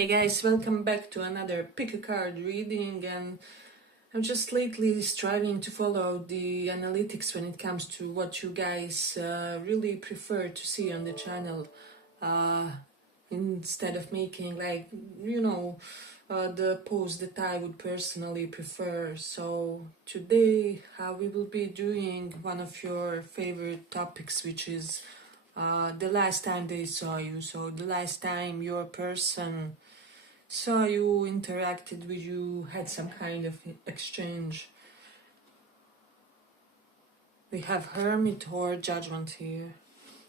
Hey guys, welcome back to another pick a card reading, and I'm just lately striving to follow the analytics when it comes to what you guys really prefer to see on the channel, instead of making the post that I would personally prefer. So today we will be doing one of your favorite topics, which is the last time they saw you. So the last time your person saw you, interacted with you, had some kind of exchange. We have hermit or judgment here.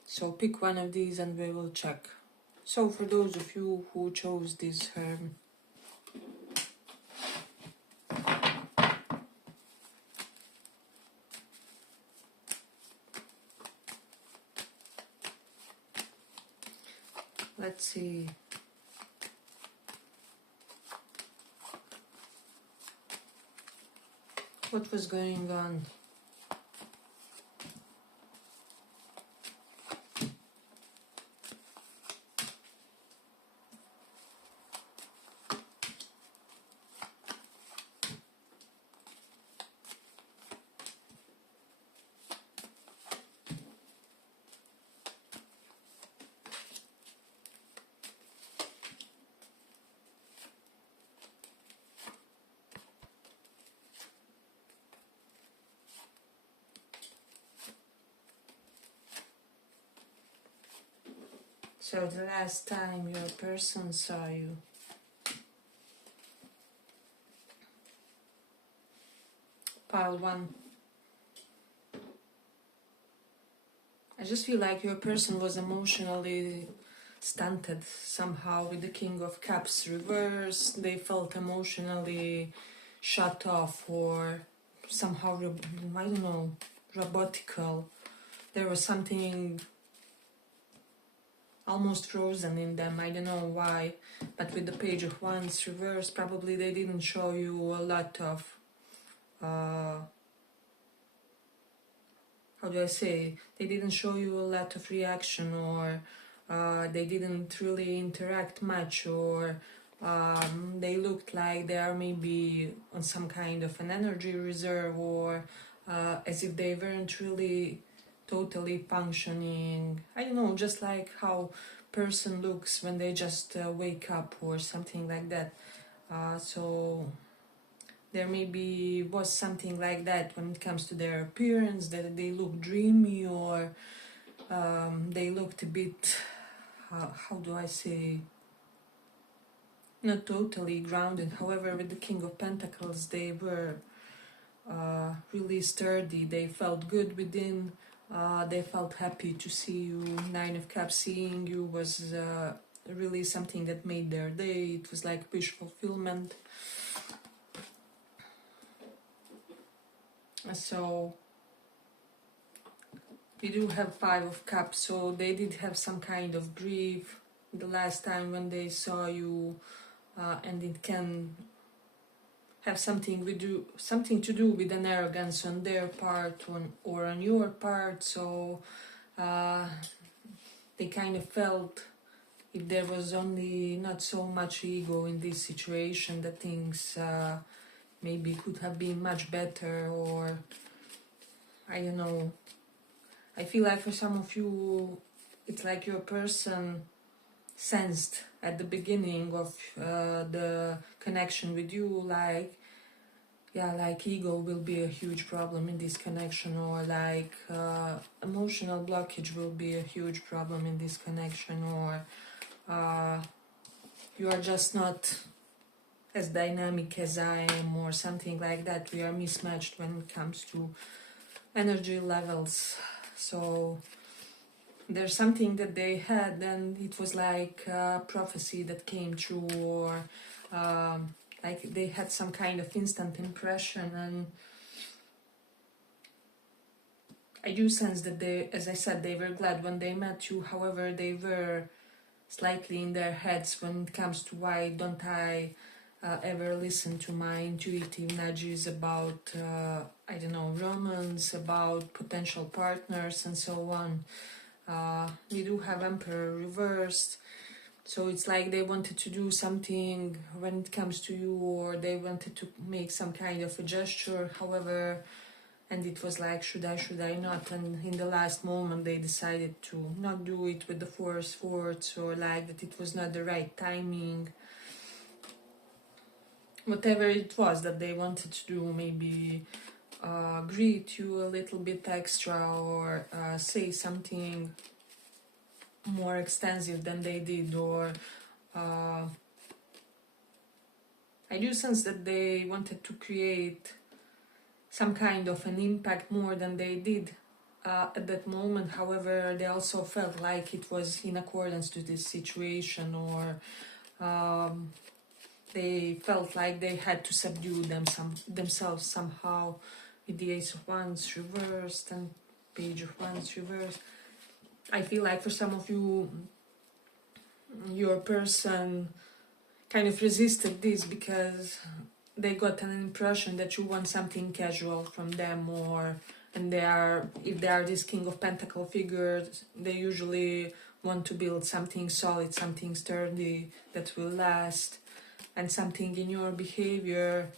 So pick one of these and we will check. So for those of you who chose this hermit, let's see. What was going on? So the last time your person saw you. Pile 1. I just feel like your person was emotionally stunted somehow with the King of Cups reversed. They felt emotionally shut off or somehow, I don't know, robotical. There was something almost frozen in them. I don't know why, but with the Page of Wands reversed, probably they didn't show you a lot of how do I say, they didn't show you a lot of reaction, or they didn't really interact much, or they looked like they are maybe on some kind of an energy reserve, or as if they weren't really totally functioning. I don't know, just like how person looks when they just wake up or something like that. So there maybe was something like that when it comes to their appearance, that they look dreamy, or they looked a bit, how do I say, not totally grounded. However, with the King of Pentacles, they were really sturdy. They felt good within. They felt happy to see you. 9 of Cups, seeing you was really something that made their day. It was like wish fulfillment. So we do have 5 of Cups, so they did have some kind of grief the last time when they saw you, and it can have something to do with an arrogance on their part or on your part. So they kind of felt if there was only not so much ego in this situation, that things maybe could have been much better, or I don't know. I feel like for some of you, it's like your person sensed at the beginning of the connection with you, like ego will be a huge problem in this connection, or like emotional blockage will be a huge problem in this connection, or you are just not as dynamic as I am, or something like that. We are mismatched when it comes to energy levels. So there's something that they had, and it was like a prophecy that came true, or like they had some kind of instant impression. And I do sense that they, as I said, they were glad when they met you. However, they were slightly in their heads when it comes to why don't I ever listen to my intuitive nudges about, I don't know, romance, about potential partners and so on. We do have Emperor reversed. So it's like they wanted to do something when it comes to you, or they wanted to make some kind of a gesture, however, and it was like, should I not? And in the last moment they decided to not do it with the force words, or like that it was not the right timing. Whatever it was that they wanted to do, maybe greet you a little bit extra, or say something more extensive than they did, or I do sense that they wanted to create some kind of an impact more than they did at that moment. However, they also felt like it was in accordance to this situation, or they felt like they had to subdue themselves somehow, with the Ace of Wands reversed and Page of Wands reversed. I feel like for some of you, your person kind of resisted this because they got an impression that you want something casual from them, or and if they are this King of Pentacle figures, they usually want to build something solid, something sturdy that will last, and something in your behavior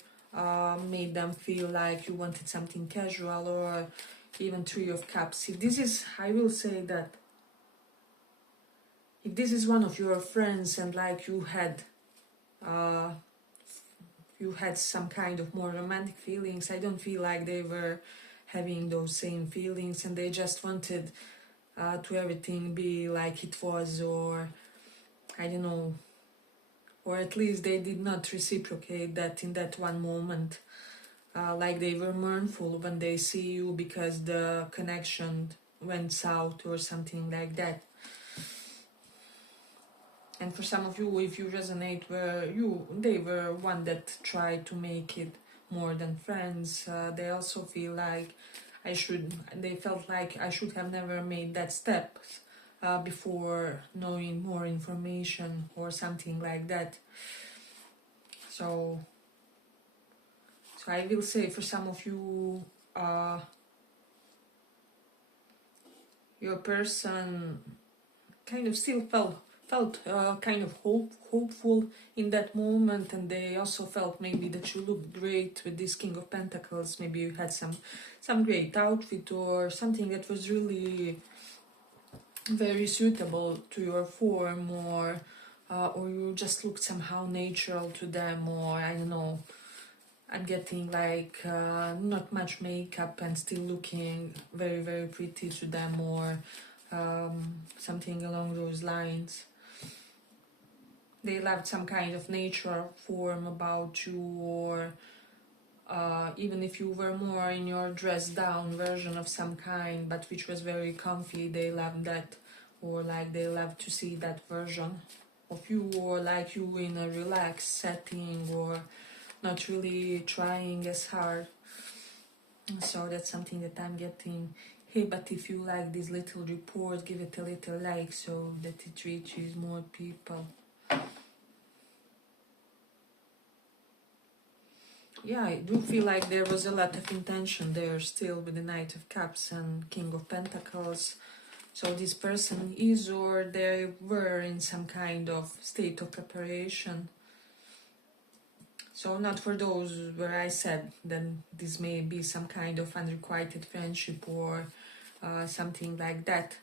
made them feel like you wanted something casual, or even Three of Cups. If this is, I will say that if this is one of your friends and like you had some kind of more romantic feelings, I don't feel like they were having those same feelings, and they just wanted to everything be like it was, or I don't know, or at least they did not reciprocate that in that one moment. Like they were mournful when they see you because the connection went south or something like that. And for some of you, if you resonate where they were one that tried to make it more than friends, they also feel like they felt like I should have never made that step before knowing more information or something like that. So I will say for some of you, your person kind of still felt kind of hopeful in that moment, and they also felt maybe that you looked great with this King of Pentacles. Maybe you had some great outfit or something that was really very suitable to your form, or you just looked somehow natural to them, or I don't know, I'm getting like not much makeup and still looking very, very pretty to them, or something along those lines. They loved some kind of natural form about you, or even if you were more in your dressed down version of some kind, but which was very comfy, they loved that, or like they loved to see that version of you, or like you in a relaxed setting, or not really trying as hard. So that's something that I'm getting. Hey, but if you like this little report, give it a little like so that it reaches more people. Yeah, I do feel like there was a lot of intention there still with the Knight of Cups and King of Pentacles. So this person is, or they were in some kind of state of preparation. So not for those where I said then this may be some kind of unrequited friendship or something like that.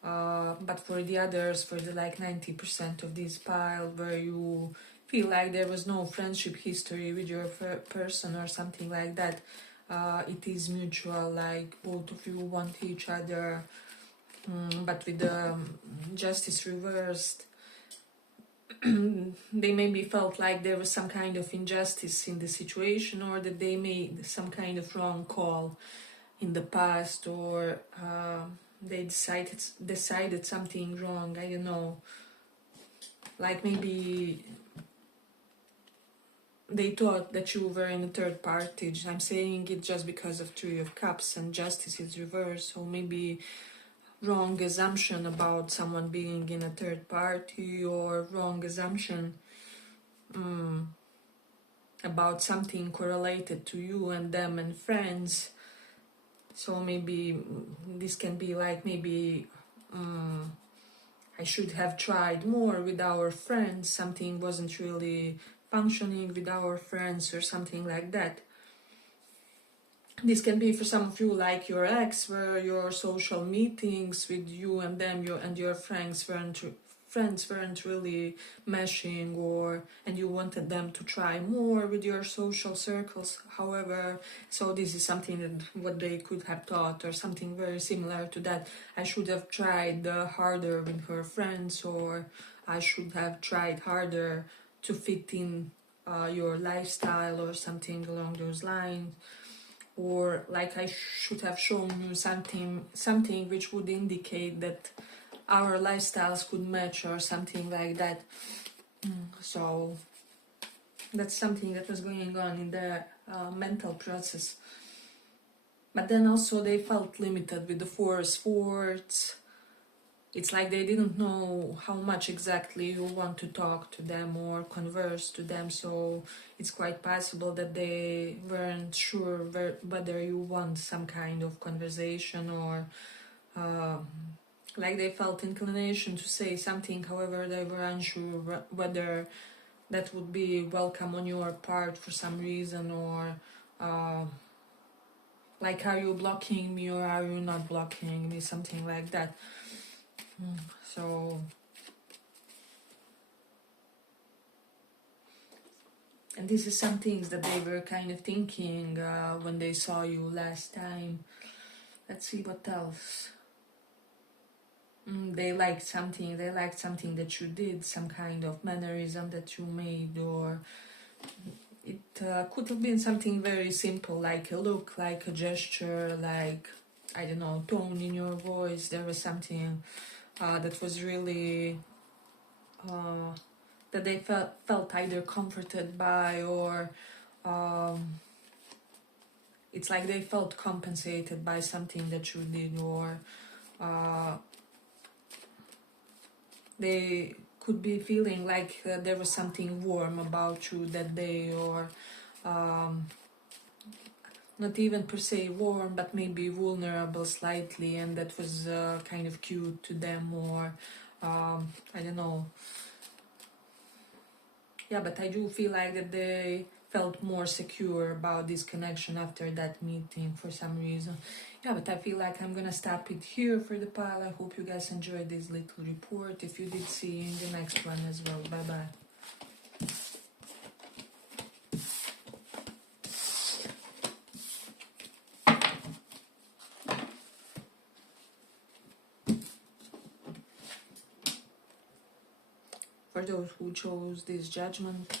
But for the others, for the like 90% of this pile where you feel like there was no friendship history with your person or something like that, it is mutual, like both of you want each other, but with the justice reversed, they maybe felt like there was some kind of injustice in the situation, or that they made some kind of wrong call in the past, or they decided something wrong, I don't know, like maybe they thought that you were in a third party. I'm saying it just because of Three of Cups and Justice is reversed, so maybe wrong assumption about someone being in a third party, or wrong assumption about something correlated to you and them and friends. So maybe this can be like maybe I should have tried more with our friends, something wasn't really functioning with our friends or something like that. This can be for some of you like your ex, where your social meetings with you and them, your friends weren't really meshing, or and you wanted them to try more with your social circles. However, so this is something that what they could have thought, or something very similar to that. I should have tried harder with her friends, or I should have tried harder to fit in your lifestyle, or something along those lines. Or like I should have shown you something which would indicate that our lifestyles could match, or something like that. So that's something that was going on in their mental process. But then also they felt limited with the four swords. It's like they didn't know how much exactly you want to talk to them or converse to them, so it's quite possible that they weren't sure whether you want some kind of conversation, or like they felt inclination to say something, however they were unsure whether that would be welcome on your part for some reason, or like, are you blocking me or are you not blocking me, something like that. So, and this is some things that they were kind of thinking when they saw you last time. Let's see what else. They liked something that you did, some kind of mannerism that you made, or it could have been something very simple, like a look, like a gesture, like, I don't know, tone in your voice. There was something that was really that they felt either comforted by, or it's like they felt compensated by something that you did, or they could be feeling like there was something warm about you that day, or not even per se warm, but maybe vulnerable slightly, and that was kind of cute to them, or I don't know. Yeah, but I do feel like that they felt more secure about this connection after that meeting for some reason. Yeah, but I feel like I'm gonna stop it here for the pile. I hope you guys enjoyed this little report. If you did, see you in the next one as well. Bye bye. For those who chose this judgment,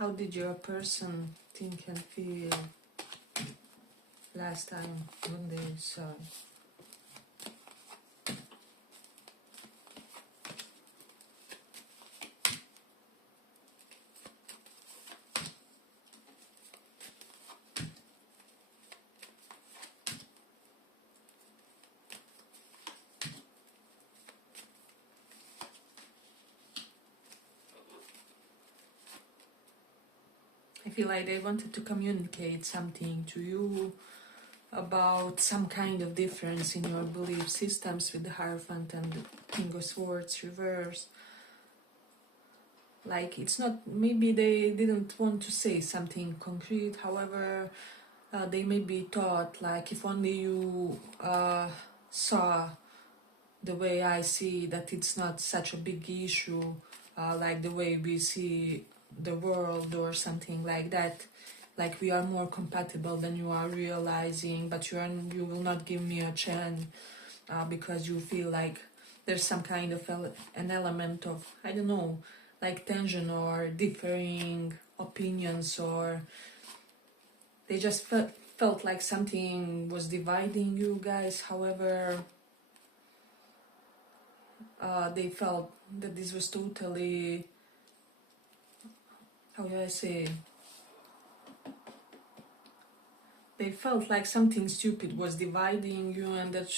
how did your person think and feel last time when they saw you? I feel like they wanted to communicate something to you about some kind of difference in your belief systems with the Hierophant and the King of Swords reverse. Like, it's not, maybe they didn't want to say something concrete, however, they maybe thought, like, if only you saw the way I see, that it's not such a big issue, like the way we see the world, or something like that. Like, we are more compatible than you are realizing, but you will not give me a chance because you feel like there's some kind of an element of, I don't know, like tension or differing opinions, or they just felt like something was dividing you guys. However, they felt that this was totally, how do I say, they felt like something stupid was dividing you, and that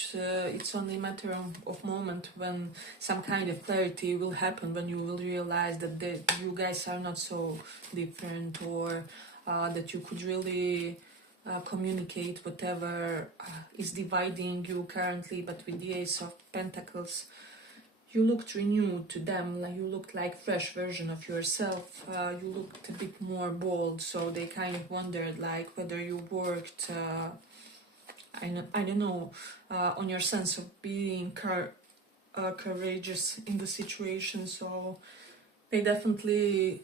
it's only a matter of moment when some kind of clarity will happen, when you will realize that you guys are not so different, or that you could really communicate whatever is dividing you currently. But with the Ace of Pentacles, you looked renewed to them, like you looked like fresh version of yourself. You looked a bit more bold, so they kind of wondered like whether you worked, I don't know, on your sense of being courageous in the situation. So they definitely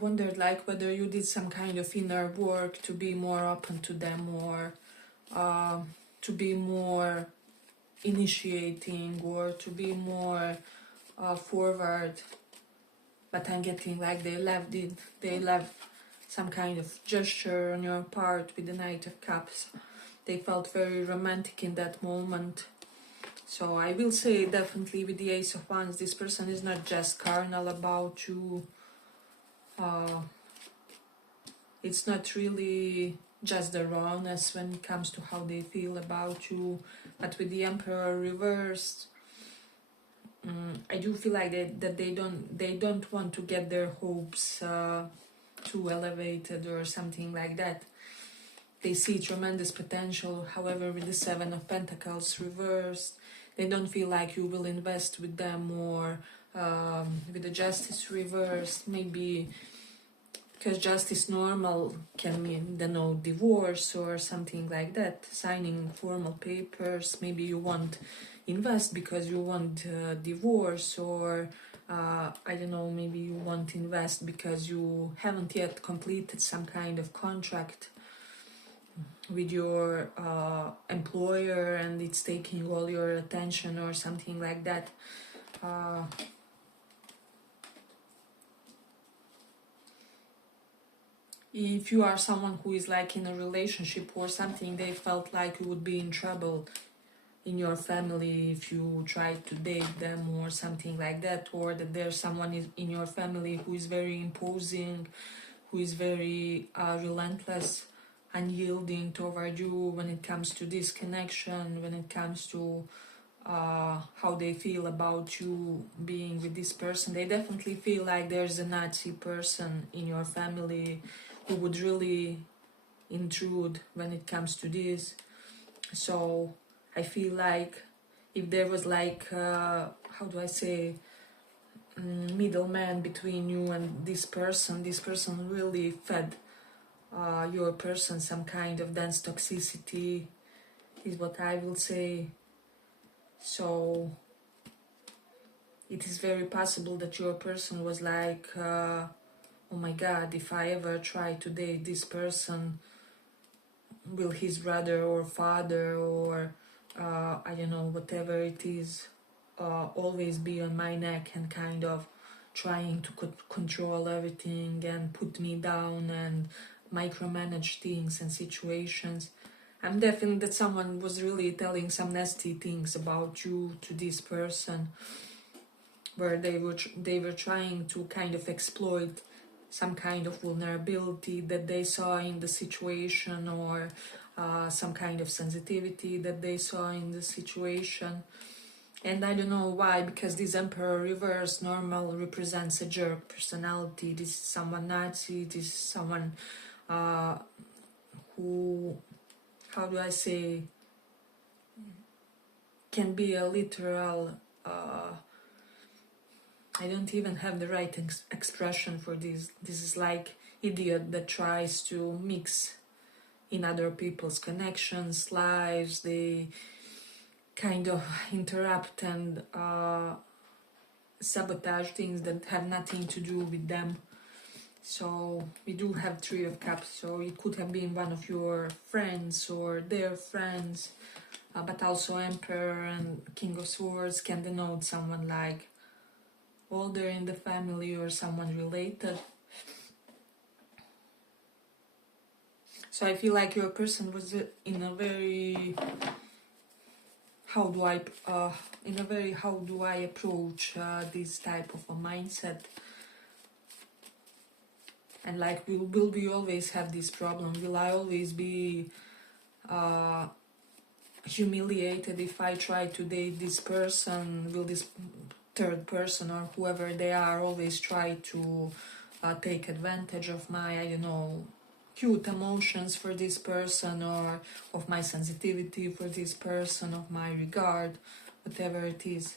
wondered like whether you did some kind of inner work to be more open to them, or to be more initiating, or to be more forward. But I'm getting like they left some kind of gesture on your part with the Knight of Cups. They felt very romantic in that moment. So I will say definitely with the Ace of Wands, this person is not just carnal about you. It's not really just the rawness when it comes to how they feel about you. But with the Emperor reversed, I do feel like that they don't want to get their hopes too elevated or something like that. They see tremendous potential. However, with the Seven of Pentacles reversed, they don't feel like you will invest with them, or with the Justice reversed, maybe because justice normal can mean, divorce or something like that, signing formal papers. Maybe you won't invest because you want divorce, or I don't know, maybe you won't invest because you haven't yet completed some kind of contract with your employer and it's taking all your attention or something like that. If you are someone who is like in a relationship or something, they felt like you would be in trouble in your family if you try to date them or something like that, or that there's someone in your family who is very imposing, who is very relentless, unyielding toward you when it comes to this connection, when it comes to how they feel about you being with this person. They definitely feel like there's a Nazi person in your family who would really intrude when it comes to this. So I feel like if there was like, how do I say, middleman between you and this person really fed your person some kind of dense toxicity, is what I will say. So it is very possible that your person was like, oh my god, if I ever try to date this person, will his brother or father or I don't know, whatever it is, always be on my neck and kind of trying to control everything and put me down and micromanage things and situations. I'm definitely that someone was really telling some nasty things about you to this person, where they were trying to kind of exploit some kind of vulnerability that they saw in the situation, or some kind of sensitivity that they saw in the situation. And I don't know why, because this Emperor reverse normal represents a jerk personality. This is someone Nazi, this is someone who, how do I say, can be a literal, I don't even have the right expression for this. This is like idiot that tries to mix in other people's connections, lives. They kind of interrupt and sabotage things that have nothing to do with them. So we do have Three of Cups, so it could have been one of your friends or their friends, but also Emperor and King of Swords can denote someone like older in the family or someone related. So I feel like your person was in a very how do I approach this type of a mindset. And like, will we always have this problem? Will I always be humiliated if I try to date this person? Will this third person or whoever they are always try to take advantage of my, I don't know, cute emotions for this person, or of my sensitivity for this person, of my regard, whatever it is?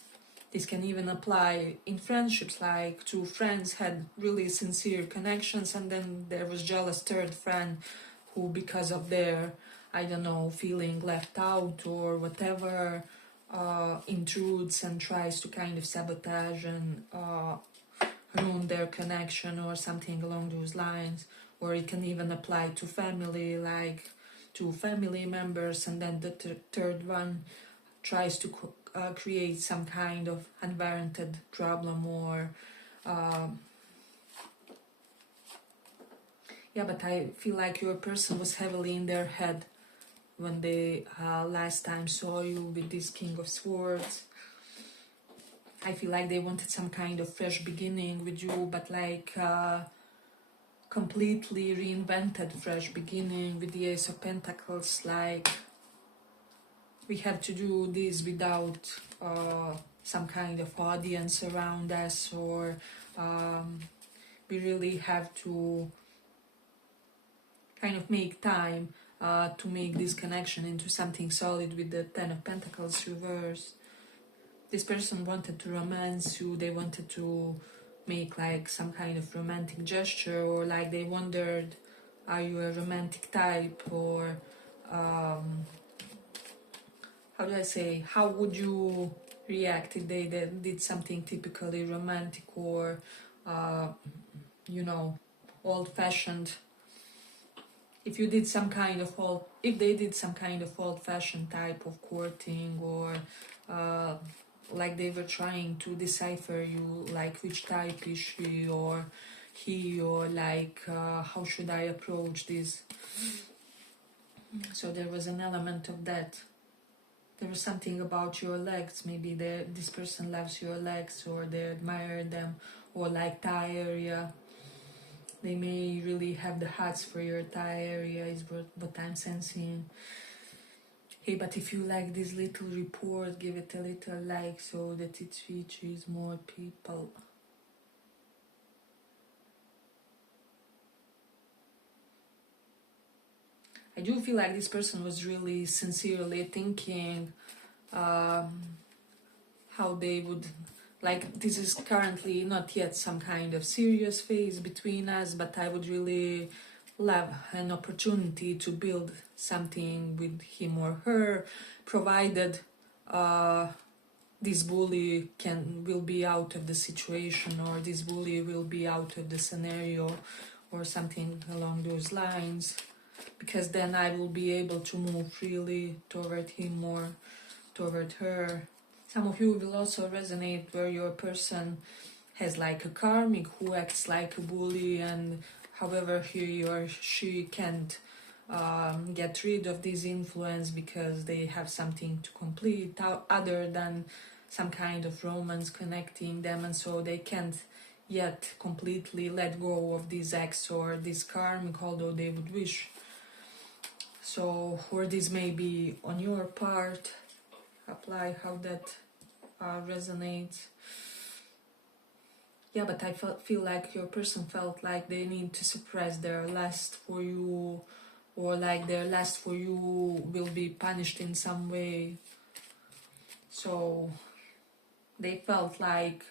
This can even apply in friendships, like two friends had really sincere connections and then there was jealous third friend who, because of their, I don't know, feeling left out or whatever, intrudes and tries to kind of sabotage and ruin their connection or something along those lines. Or it can even apply to family, like two family members, and then the third one tries to create some kind of unwarranted problem, or yeah, but I feel like your person was heavily in their head when they last time saw you with this King of Swords. I feel like they wanted some kind of fresh beginning with you, but like completely reinvented fresh beginning with the Ace of Pentacles. Like, we have to do this without some kind of audience around us, or we really have to kind of make time to make this connection into something solid with the Ten of Pentacles reverse. This person wanted to romance you, they wanted to make like some kind of romantic gesture, or like they wondered, are you a romantic type, or how do I say, how would you react if they did something typically romantic or you know, old-fashioned? If you did some kind of if they did some kind of old-fashioned type of courting, or like they were trying to decipher you, like which type is she or he, or like how should I approach this? So there was an element of that. There was something about your legs. Maybe this person loves your legs, or they admire them, or like thigh area. They may really have the hearts for your thigh area, is what I'm sensing. Hey, but if you like this little report, give it a little like so that it reaches more people. I do feel like this person was really sincerely thinking how they would, like, this is currently not yet some kind of serious phase between us, but I would really love an opportunity to build something with him or her, provided this bully will be out of the situation, or this bully will be out of the scenario, or something along those lines, because then I will be able to move freely toward him or toward her. Some of you will also resonate where your person has like a karmic who acts like a bully, and however he or she can't get rid of this influence because they have something to complete other than some kind of romance connecting them, and so they can't yet completely let go of this ex or this karmic, although they would wish. So, or this may be on your part. Apply how that resonates. Yeah, but I feel like your person felt like they need to suppress their lust for you, or like their lust for you will be punished in some way. So they felt like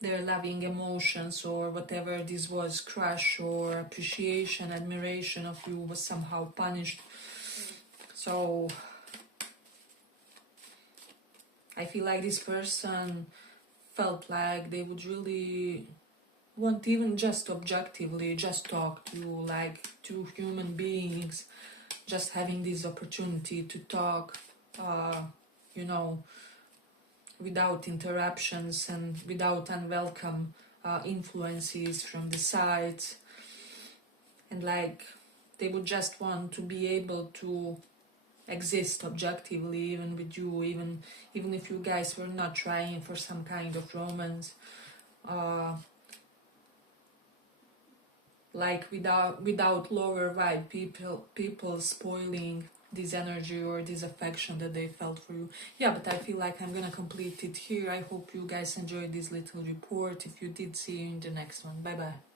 their loving emotions or whatever this was, crush or appreciation, admiration of you, was somehow punished. So I feel like this person felt like they would really want, even just objectively, just talk to you like two human beings, just having this opportunity to talk, you know, without interruptions and without unwelcome influences from the sides. And like they would just want to be able to exist objectively even with you, even if you guys were not trying for some kind of romance. like without lower vibe, people spoiling this energy or this affection that they felt for you. Yeah, but I feel like I'm gonna complete it here. I hope you guys enjoyed this little report. If you did, see you in the next one. Bye bye.